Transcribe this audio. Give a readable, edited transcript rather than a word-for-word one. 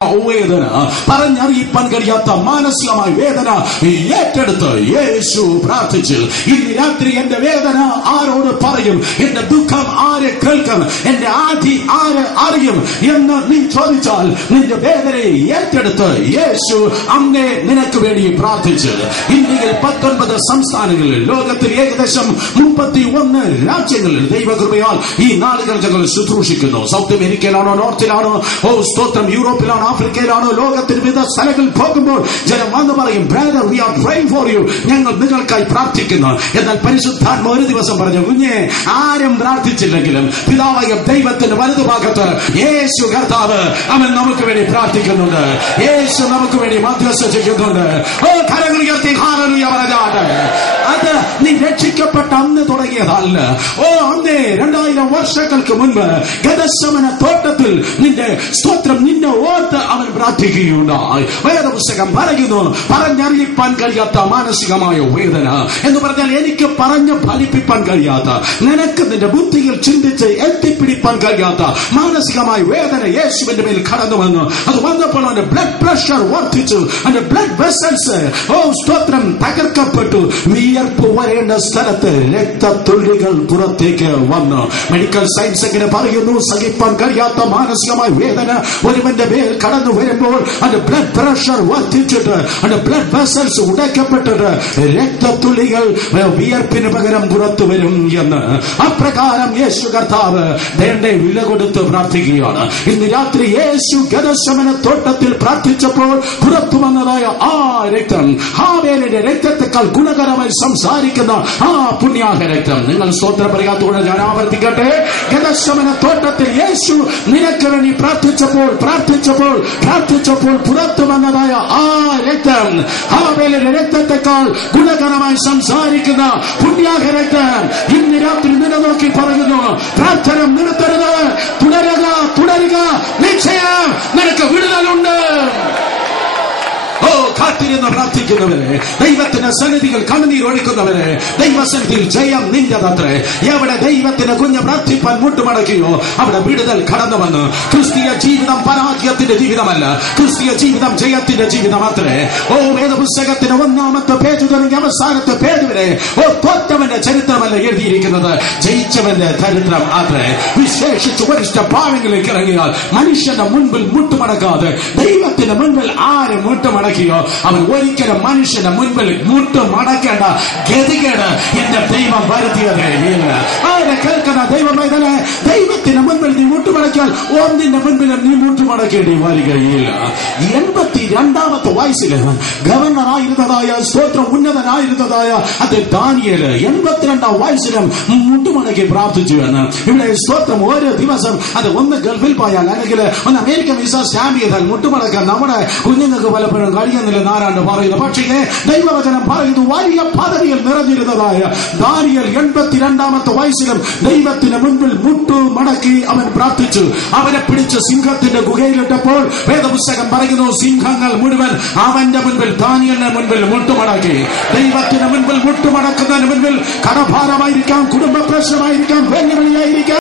വേദന പറഞ്ഞറിയിപ്പാൻ കഴിയാത്ത മാനസികമായ വേദന ഏറ്റെടുത്ത് യേശു പ്രാർത്ഥിച്ചു. ഇന്ന് രാത്രി എന്റെ വേദന ആരോട് പറയും? എന്റെ ദുഃഖം ആരെ കേൾക്കും? എന്റെ ആധി ആര് അറിയും എന്ന് നീ ചോദിച്ചാൽ നിന്റെ വേദനയെ ഏറ്റെടുത്ത് യേശു അങ്ങേ നിനക്ക് വേണ്ടി പ്രാർത്ഥിച്ചു. ഇന്ത്യയിൽ 19 സംസ്ഥാനങ്ങളിൽ, ലോകത്തിൽ ഏകദേശം 31 രാജ്യങ്ങളിൽ ദൈവകൃപയാൽ ഈ നാളുകൾ ഞങ്ങൾ ശുശ്രൂഷിക്കുന്നു. സൗത്ത് അമേരിക്കയിലാണോ, നോർത്തിലാണോ, സ്തോത്രം, യൂറോപ്പിലാണോ, ആഫ്രിക്കയിലാണോ, ലോകത്തിൽ വിവിധ സ്ഥലങ്ങളിൽ പോകുമ്പോൾ ജനം വന്ന് പറയും, brother, we are praying for you, ഞങ്ങൾ നിങ്ങൾക്കായി പ്രാർത്ഥിക്കുന്നു. എന്നാൽ പരിശുദ്ധാത്മ ഒരു ദിവസം പറഞ്ഞു, കുഞ്ഞെ, ആരും പ്രാർത്ഥിച്ചില്ലെങ്കിലും പിതാവായ ദൈവത്തിന്റെ വലതുഭാഗത്ത് യേശു കർത്താവ് അവൻ നമുക്ക് വേണ്ടി പ്രാർത്ഥിക്കുന്നുണ്ട്. യേശു നമുക്ക് വേണ്ടി മധ്യസ്ഥ ചെയ്യുന്നുണ്ട്. കരങ്ങൾ ഉയർത്തി ഹല്ലേലൂയ പറഞ്ഞാട്ട് അത് നീ രക്ഷിക്കപ്പെട്ട അന്ന് തുടങ്ങിയതല്ല. അന്നേ 2000 വർഷങ്ങൾക്ക് മുൻപ് ഗെത്സമന തോട്ടത്തിൽ നിന്റെ സ്തോത്രം നിന്നെ ഓർത്ത് അവൻ പ്രാർത്ഥിക്കുകയുണ്ടായി. വേദപുസ്തകം പറയുന്നു, പറഞ്ഞറിയിപ്പാൻ കഴിയാത്ത മാനസികമായ വേദന എന്ന് പറഞ്ഞാൽ എനിക്ക് പറഞ്ഞ് ഫലിപ്പിപ്പാൻ കഴിയാത്ത, നിനക്ക് നിന്റെ ബുദ്ധിയിൽ ചിന്തിച്ച് എത്തിപ്പിടിപ്പാൻ കഴിയാത്ത മാനസികമായ വേദന യേശുവിന്റെ മേൽ കടന്നു വന്നു. അത് വന്നപ്പോൾ അവന്റെ ബ്ലഡ് പ്രഷർ വർദ്ധിച്ചു, അവന്റെ ബ്ലഡ് വെസൽസ് സ്തോത്രം തകർക്കപ്പെട്ടു. വിയർപ്പ് വരേണ്ട സ്ഥലത്ത് രക്തത്തുള്ളികൾ പുറത്തേക്ക് വന്നു. മെഡിക്കൽ സയൻസ് എങ്ങനെ പറയുന്നു, സഹിപ്പാൻ കഴിയാത്ത മാനസികമായ വേദന ഒരുവന്റെ മേൽ കടന്നു വരുമ്പോൾ അവന്റെ ബ്ലഡ് പ്രഷർ വർദ്ധിച്ചിട്ട് അവന്റെ ബ്ലഡ് വെസൽസ് ഉടയ്ക്കപ്പെട്ടിട്ട് രക്തത്തുള്ളികൾ വിയർപ്പിന് പകരം പുറത്തു വരും എന്ന്. അപ്രകാരം യേശു കർത്താവ് വേണ്ട വില കൊടുത്ത് പ്രാർത്ഥിക്കുകയാണ്. ഇന്ന് രാത്രി യേശു ഗെത്സമന തോട്ടത്തിൽ പ്രാർത്ഥിച്ചപ്പോൾ പുറത്തു വന്നതായ ആ രക്തം, ഹാബേലിന്റെ രക്തത്തെക്കാൾ ഗുണകരമായി സംസാരിക്കുന്ന ആ പുണ്യാഹ രക്തം, നിങ്ങൾ സ്തോത്രം പറയാത്തതുകൊണ്ട് ഞാൻ ആവർത്തിക്കട്ടെ. ഗെത്സമന തോട്ടത്തിൽ യേശു നിനക്ക് വേണ്ടി പ്രാർത്ഥിച്ചപ്പോൾ പുറത്തു വന്നതായ ആ രക്തം, ഹാബേലിന്റെ രക്തത്തെക്കാൾ ഗുണകരമായി സംസാരിക്കുന്ന പുണ്യാഹ രക്തം ഇന്ന് രാത്രി നിന്നെ നോക്കി പറയുന്നു, പ്രാർത്ഥന നിർത്തരുത്, തുടരുക, നിശ്ചയം നിനക്ക് വിടുതലുണ്ട്. കാത്തിരുന്ന് പ്രാർത്ഥിക്കുന്നവരെ, ദൈവത്തിന്റെ സന്നിധികൾ കണ്ണുനീർ ഒഴുക്കുന്നവരെ, ദൈവസന്നിധിയിൽ ജയം നിന്റെതത്രേ. എവിടെ ദൈവത്തിന് കുഞ്ഞ് പ്രാർത്ഥിപ്പാൻ മുട്ടുമടക്കിയോ അവിടെ വിടുതൽ കടന്നു വന്നു. ക്രിസ്തീയ ജീവിതം പരാജയത്തിന്റെ ജീവിതമല്ല, ക്രിസ്തീയ ജീവിതം ജയത്തിന്റെ ജീവിതമാത്രേ. വേദപുസ്തകത്തിന് 1-ാമത്തെ പേജ് തുടങ്ങി അവസാനത്തെ പേജ് വരെ തോറ്റവന്റെ ചരിത്രമല്ല എഴുതിയിരിക്കുന്നത്, ജയിച്ചവന്റെ ചരിത്രം അത്രേ. വിശേഷിച്ച് വരിഷ്ഠ പാവങ്ങളിലേക്ക് ഇറങ്ങിയാൽ മനുഷ്യന്റെ മുൻപിൽ മുട്ടുമടക്കാതെ ദൈവത്തിന്റെ മുൻപിൽ ആരും മുട്ടുമടക്കിയോ അവൻ ഒരിക്കലും മനുഷ്യന്റെ മുൻപിൽ മുട്ടുമടക്കേണ്ട ഗതികേട് എന്റെ ദൈവം വരുത്തിയതേ ഇല്ല. ആരെ കേൾക്കുന്ന ദൈവമേ, ദൈവത്തിന് മുൻപിൽ നീ മുട്ടുമടക്കിയാൽ ഒന്നിന്റെ മുൻപിൽ നീ മുട്ടുമടക്കേണ്ടി വരികയില്ല. 82-ാമത്തെ വയസ്സിൽ ഗവർണറായിരുന്നതായ, സ്തോത്രം ഉന്നതനായിരുന്നതായ അത് ദാനിയേല് 82-ാം വയസ്സിലും മുട്ടുമടക്കി പ്രാർത്ഥിച്ചു എന്ന്. ഇവിടെ സ്തോത്രം ഓരോ ദിവസം അത് ഒന്ന് ഗൾഫിൽ പോയാൽ അല്ലെങ്കിൽ ഒന്ന് അമേരിക്കൻ വിസ സ്റ്റാമ്പ് ചെയ്താൽ മുട്ടുമടക്കാൻ നമ്മുടെ കുഞ്ഞുങ്ങൾക്ക് പലപ്പോഴും കഴിയുന്നില്ല നാരാണ്ട് പറയുന്നു. പക്ഷേ ദൈവവചനം പറയുന്നു, വലിയ പദവിയിൽ നിറഞ്ഞിരുന്നതായ ദാനിയേൽ 82-ാമത്തെ വയസ്സിലും ദൈവത്തിന് മുൻപിൽ മുട്ടുമടക്കി അവൻ പ്രാർത്ഥിച്ചു. അവനെ പിടിച്ച് സിംഹത്തിന്റെ ഗുഹയിലിട്ടപ്പോൾ വേദപുസ്തകം പറയുന്നു, സിംഹങ്ങൾ മുഴുവൻ അവന്റെ മുൻപിൽ, ദാനിയേലിന്റെ മുൻപിൽ മുട്ടുമടക്കി. ദൈവത്തിന് മുൻപിൽ മുട്ടുമടക്കുന്നതിന് മുൻപിൽ കടഭാരമായിരിക്കാം, കുടുംബ പ്രശ്നമായിരിക്കാം, വെല്ലുവിളിയായിരിക്കാം,